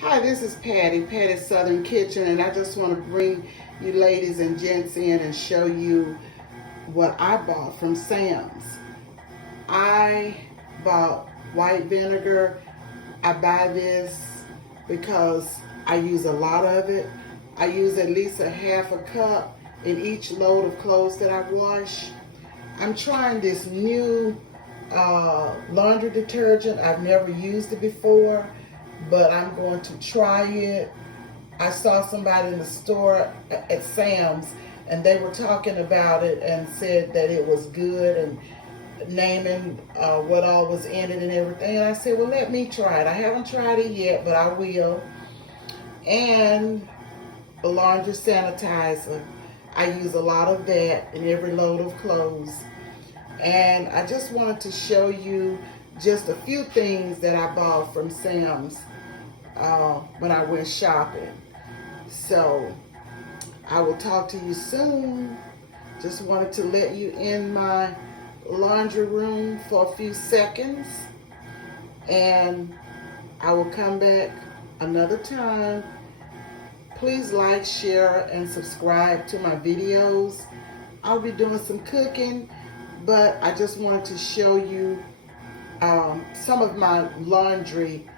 Hi, this is Patty's Southern Kitchen, and I just want to bring you ladies and gents in and show you what I bought from Sam's. I bought white vinegar. I buy this because I use a lot of it. I use at least a half a cup in each load of clothes that I wash. I'm trying this new laundry detergent. I've never used it before, but I'm going to try it. I saw somebody in the store at Sam's and they were talking about it and said that it was good and naming what all was in it and everything. And I said, well, let me try it. I haven't tried it yet, but I will. And a laundry sanitizer. I use a lot of that in every load of clothes. And I just wanted to show you just a few things that I bought from Sam's when I went shopping. So I will talk to you soon. Just wanted to let you in my laundry room for a few seconds, and I will come back another time. Please like, share, and subscribe to my videos. I'll be doing some cooking, but I just wanted to show you some of my laundry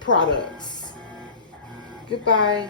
products. Goodbye.